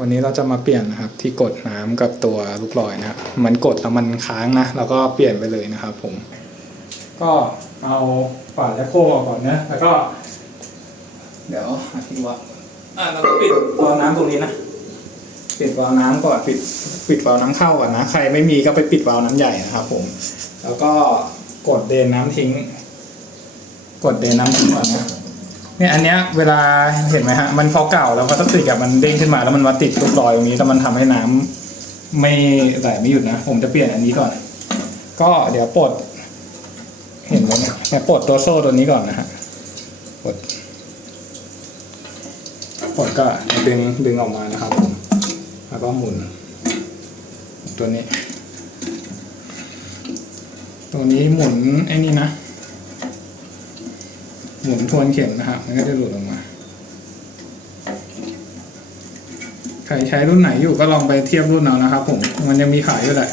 วันนี้เราจะมาเปลี่ยนนะครับที่กดน้ำกับตัวลูกลอยนะครับมันกดแล้วมันค้างนะเราก็เปลี่ยนไปเลยนะครับ ผม ก็เอาฝาและโค้ออกก่อนนะแล้วก็ เดี๋ยวอธิบายอ่าเราก็ปิดวาล์วน้ำตรงนี้นะปิดวาล์วน้ำก่อนปิดปิดวาล์วน้ำเข้าก่อนนะใครไม่มีก็ไปปิดวาล์วน้ำใหญ่นะครับผม แล้วก็กดเดนน้ำทิ้ง กดเดนน้ำทิ้งก่อนนะ เนี่ยอันเนี้ยเวลาเห็นไหมฮะมันพอเก่าแล้วพลาสติกอะมันเด้งขึ้นมาแล้วมันมาติดลูกรอยตรงนี้แล้วมันทำให้น้ำไม่ไหลไม่หยุดนะ ผมจะเปลี่ยนอันนี้ก่อน ก็เดี๋ยวปลด เห็นไหมเนี่ยปลดตัวโซ่ตัวนี้ก่อนนะฮะปลดปลดก็ดึงดึงออกมานะครับผมแล้วก็หมุน ตัวนี้ ตัวนี้หมุนไอ้นี่นะ ทวนเข็มนะครับมันก็จะหลุดออกมา ใครใช้รุ่นไหนอยู่ก็ลองไปเทียบรุ่นเอานะครับผม มันยังมีขายอยู่แหละ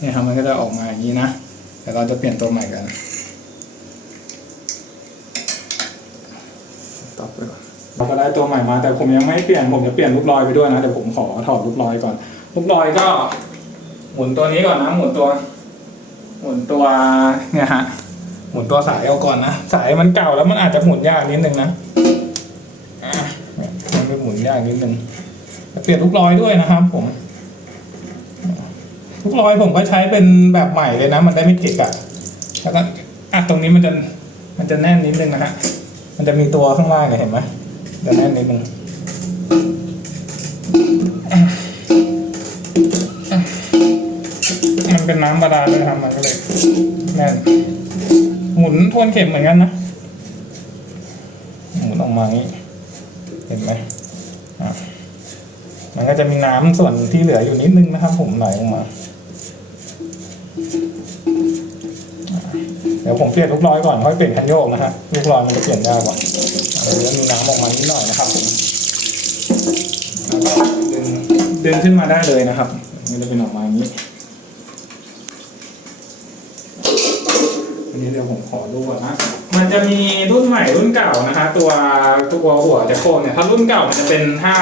เนี่ยครับมันก็จะออกมาอย่างนี้นะเดี๋ยวเราจะเปลี่ยนตัวใหม่กันตอบไปก่อนเราก็ได้ตัวใหม่มา แต่ผมยังไม่เปลี่ยนผมจะเปลี่ยนลูกลอยไปด้วยนะเดี๋ยวผมขอถอดลูกลอยก่อนลูกลอยก็หมุนตัวนี้ก่อนนะหมุนตัว หมุนตัวเนี่ยฮะ มุนตัวสายเอาก่อนนะ สายมันเก่าแล้วมันอาจจะหมุนยากนิดนึงนะอะเนี่ยมันไม่หมุนยากนิดนึงเปลี่ยนลูกลอยด้วยนะครับ ผมลูกลอยผมก็ใช้เป็นแบบใหม่เลยนะ มันได้ไม่ติดอะแล้วก็อะตรงนี้มันจะมันจะแน่นนิดนึงนะฮะมันจะมีตัวข้างล่างเนี่ยเห็นไหมจะแน่นนิดนึงอะอะมันเป็นน้ำบาดาลด้วยครับมันก็เลยแน่น มุนทวนเข็มเหมือนกันนะ หมุนออกมาอย่างนี้ เห็นไหมอะมันก็จะมีน้ำส่วนที่เหลืออยู่นิดนึงนะครับ ผมไหลออกมา เดี๋ยวผมเปลี่ยนลูกลอยก่อนค่อยเปลี่ยนคันโยกนะฮะลูกลอยมันจะเปลี่ยนยากกว่าอะเดี๋ยวมีน้ำออกมานิดหน่อยนะครับผมแล้วก็ดึงดึงขึ้นมาได้เลยนะครับมันจะเป็นออกมาอย่างนี้ อันนี้เดี๋ยวผมขอดูก่อนนะ มันจะมีรุ่นใหม่รุ่นเก่านะคะ ตัวตัวหัวจะโคนเนี่ยถ้ารุ่นเก่ามันจะเป็นห้า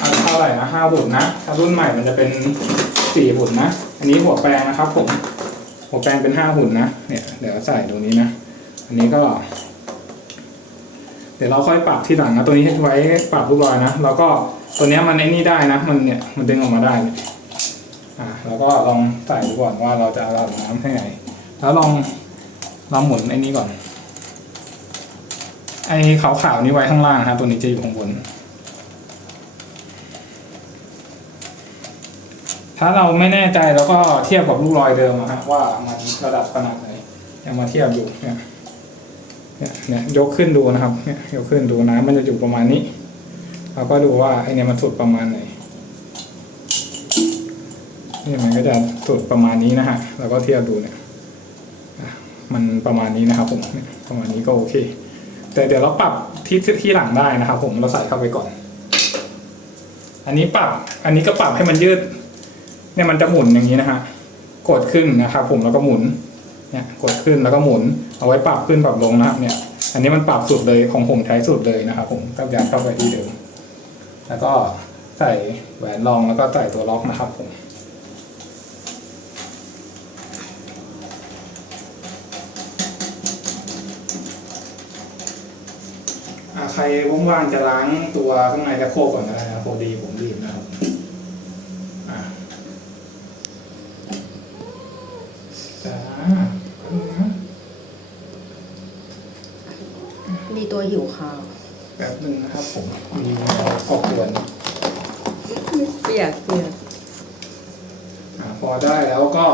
อ่าเท่าไหร่นะห้าบุตนะ ถ้ารุ่นใหม่มันจะเป็นสี่บุตนะ อันนี้หัวแปลงนะครับ ผม หัวแปลงเป็นห้าหุ่นนะ เนี่ย เดี๋ยวใส่ตรงนี้นะ อันนี้ก็ เดี๋ยวเราค่อยปรับที่หลังนะ ตัวนี้ให้ไว้ปรับรูปรอยนะ แล้วก็ตัวนี้มันไอ้นี่ได้นะ มันเนี่ย มันดึงออกมาได้ อ่า แล้วก็ลองใส่ดูก่อนว่าเราจะเอาน้ำให้ไหน แล้วลองลองหมุนไอ้นี้ก่อน ไอ้ขาวๆนี่ไว้ข้างล่างครับตัวนี้จะอยู่ข้างบน ถ้าเราไม่แน่ใจเราก็เทียบกับลูกรอยเดิมอะฮะว่ามันระดับขนาดไหนยังมาเทียบอยู่เนี่ยเนี่ยยกขึ้นดูนะครับเนี่ยยกขึ้นดูน้ำมันจะอยู่ประมาณนี้เราก็ดูว่าไอเนี่ยมันสุดประมาณไหนนี่มันก็จะสุดประมาณนี้นะฮะเราก็เทียบดูเนี่ย มันประมาณนี้นะครับผมประมาณนี้ก็โอเค แต่เดี๋ยวเราปรับที่ที่หลังได้นะครับ ผมเราใส่เข้าไปก่อน อันนี้ปรับอันนี้ก็ปรับให้มันยืดเนี่ยมันจะหมุนอย่างนี้นะฮะกดขึ้นนะครับผมแล้วก็หมุนเนี่ยกดขึ้นแล้วก็หมุน เอาไว้ปรับขึ้นปรับลงนะครับ เนี่ย อันนี้มันปรับสุดเลยของผมใช้สุดเลยนะครับผมก็ยัดเข้าไปที่เดิมแล้วก็ใส่แหวนรองแล้วก็ใส่ตัวล็อกนะครับผม ใครว่างๆจะล้างตัวข้างในจะโครกก่อนก็ได้นะโคดีผมรีบนะครับอ่าจ้านะมีตัวหิวข้าวแป๊บหนึ่งนะครับผมมีขอบวนเปียกเปียกอ่าพอได้แล้วก็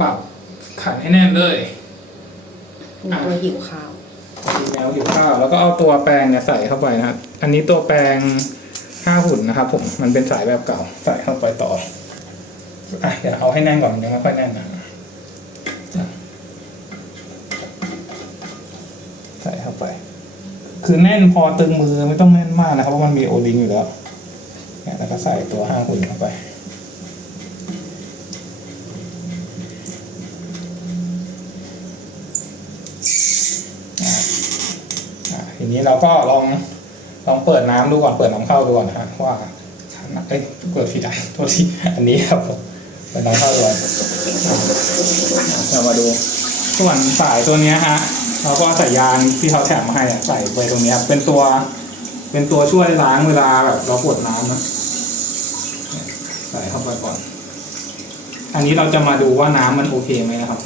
ปรับขันให้แน่นเลยมีตัวหิวข้าวมีแม วหิวข้าวแล้วก็เอาตัวแปรงเนี่ยใส่เข้าไปนะครับ อันนี้ตัวแปรงห้าหุ่นนะครับผมมันเป็นสายแบบเก่าใส่เข้าไปต่ออะเดี๋ยวเอาให้แน่นก่อนยังไม่ค่อยแน่นนะใส่เข้าไป คือแน่นพอตึงมือไม่ต้องแน่นมากนะครับเพราะมันมีโอลิงอยู่แล้วแล้วก็ใส่ตัวห้าหุ่นเข้าไป อะที นี้เราก็ลองลองเปิดน้ำดูก่อนเปิดน้ำเข้าดูก่อนนะฮะว่าเอ้ยเปิดผิดอันโทษทีอันนี้ครับเปิดน้ำเข้าดูก่อนเรามาดูส่วนสายตัวนี้ฮะเราก็เอาสายางที่เขาแถมมาให้ใส่ไปตรงนี้เป็นตัว เป็นตัวช่วยล้างเวลาแบบเราปวดน้ำนะใส่เข้าไปก่อน อันนี้เราจะมาดูว่าน้ำมันโอเคไหมนะครับ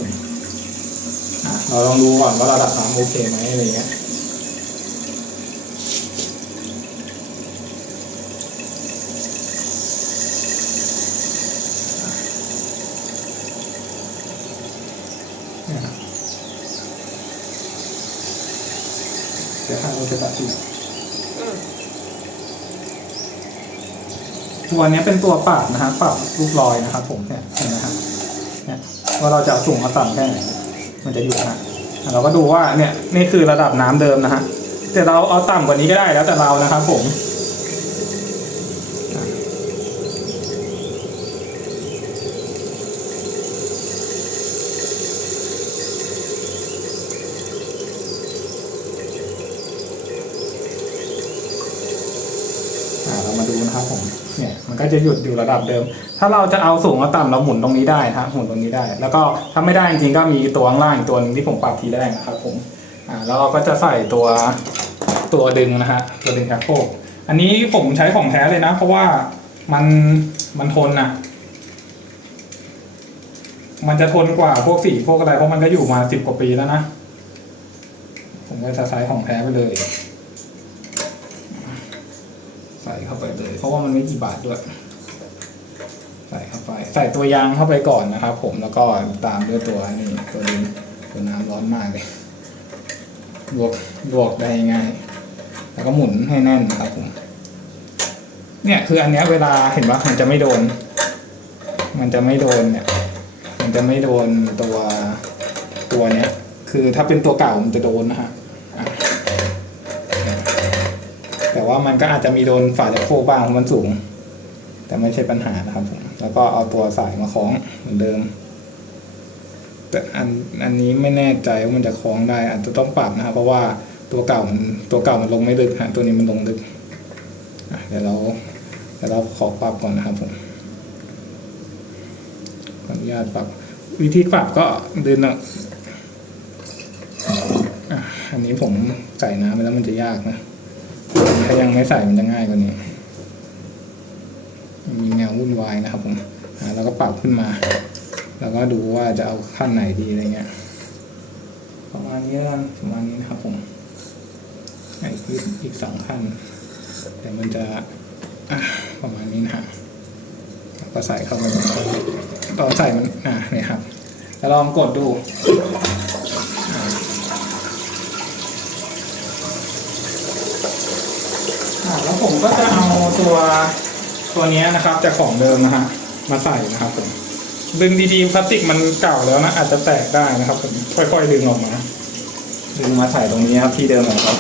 เราลองดูก่อนว่าระดับน้ำโอเคไหมอะไรเงี้ย เนี่ยครับเดี๋ยวข้างเราจะตัดที่ตัวเนี้ยเป็นตัวปรับนะฮะปรับลูกลอยนะครับผมเนี่ยเห็นไหมครับเนี่ยว่าเราจะเอาสูงเอาต่ำแค่ไหนมันจะอยู่นะฮะอะเราก็ดูว่าเนี่ยนี่คือระดับน้ำเดิมนะฮะแต่เราเอาต่ำกว่านี้ก็ได้แล้วแต่เรานะครับผมอะอ่าเรามาดู นะครับผมเนี่ยมันก็จะหยุดอยู่ระดับเดิม ถ้าเราจะเอาสูงเอาต่ำเราหมุนตรงนี้ได้นะครับหมุนตรงนี้ได้ แล้วก็ถ้าไม่ได้จริงๆก็มีตัวล่างอีกตัวหนึงที่ผมปรับทีแรกนะครับผมอ่าแล้วเราก็จะใส่ตัวตัวดึงนะฮะตัวดึงแคปโคอันนี้ผมใช้ของแท้เลยนะ เพราะว่ามันมันทนนะมันจะทนกว่าพวกสีพวกอะไรเพราะมันก็อยู่มาสิบกว่าปีแล้วนะ ผมก็จะใช้ของแท้ไปเลย ใส่เข้าไปเลย เพราะว่ามันไม่กี่บาทด้วย ใส่เข้าไป ใส่ตัวยางเข้าไปก่อนนะครับ ผมแล้วก็ตามด้วยตัวนี่ตัวนี้ตัวน้ำร้อนมากเลยลวกลวกได้ง่ายแล้วก็หมุนให้แน่นนะครับผมเนี่ยคืออันเนี้ยเวลาเห็นว่ามันจะไม่โดน มันจะไม่โดนเนี่ย มันจะไม่โดนตัวตัวเนี้ย คือถ้าเป็นตัวเก่ามันจะโดนนะฮะ แต่ว่ามันก็อาจจะมีโดนฝาตะโคบ้างมันสูง แต่ไม่ใช่ปัญหานะครับผมแล้วก็เอาตัวสายมาคล้องเหมือนเดิม แต่อันอันนี้ไม่แน่ใจว่ามันจะคล้องได้ อาจจะต้องปรับนะครับ เพราะว่าตัวเก่ามันตัวเก่ามันลงไม่ลึกฮะตัวนี้มันลงลึกเดี๋ยวเราเดี๋ยวเราขอปรับก่อนนะครับผมขออนุญาตปรับ วิธีปรับก็ดึงอะอะอันนี้ผมใส่น้ำไปแล้วมันจะยากนะ ถ้ายังไม่ใส่มันจะง่ายกว่านี้ มีแนววุ่นวายนะครับผมแล้วก็ปรับขึ้นมา แล้วก็ดูว่าจะเอาขั้นไหนดีอะไรเงี้ย ประมาณนี้แล้วกันประมาณนี้นะครับผมอีกอีกสองขั้น แต่มันจะอะประมาณนี้นะฮะแล้วก็ใส่เข้าไปตอนใส่มันอะเนี่ยครับแล้วลองกดดูอะ อะแล้วผมก็จะเอาตัวตัวเนี้ยนะครับจากของเดิมนะฮะมาใส่นะครับผมดึงดีๆพลาสติกมันเก่าแล้วนะอาจจะแตกได้นะครับผมค่อยๆดึงออกมาดึงมาใส่ตรงนี้ครับที่เดิมของเขา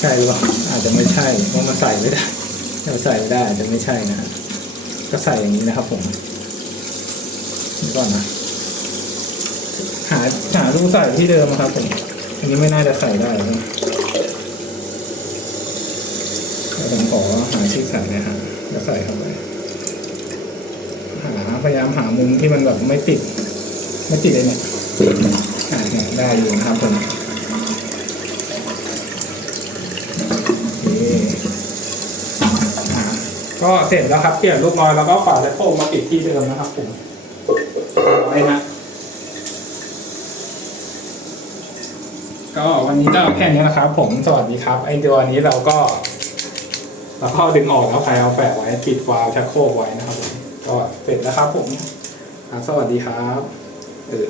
ใช่หรือเปล่าอาจจะไม่ใช่เพราะมันใส่ไม่ได้เราใส่ไม่ได้อาจจะไม่ใช่นะฮะก็ใส่อย่างนี้นะครับผมนี่ก่อนนะหาหารูใส่ที่เดิมนะครับผมอันนี้ไม่น่าจะใส่ได้นะแล้ว ผมขอหาที่ใส่นะฮะแล้วใส่เข้าไปหาพยายามหามุมที่มันแบบไม่ติด ไม่ติดเลยเนี่ยอ่าเนี่ยได้อยู่นะครับผมโอเคอ่าก็เสร็จแล้วครับเปลี่ยนลูกน้อยแล้วก็ฝาและโค้มาปิดที่เดิมนะครับผมไว้นะก็วันนี้ก็แค่นี้นะครับผมสวัสดีครับ ไอตัวนี้เราก็ แล้วก็ดึงออกแล้วใครเอาแฝงไว้ปิดวาล์วชักโครกไว้นะครับผมก็เสร็จแล้วครับผมสวัสดีครับเออ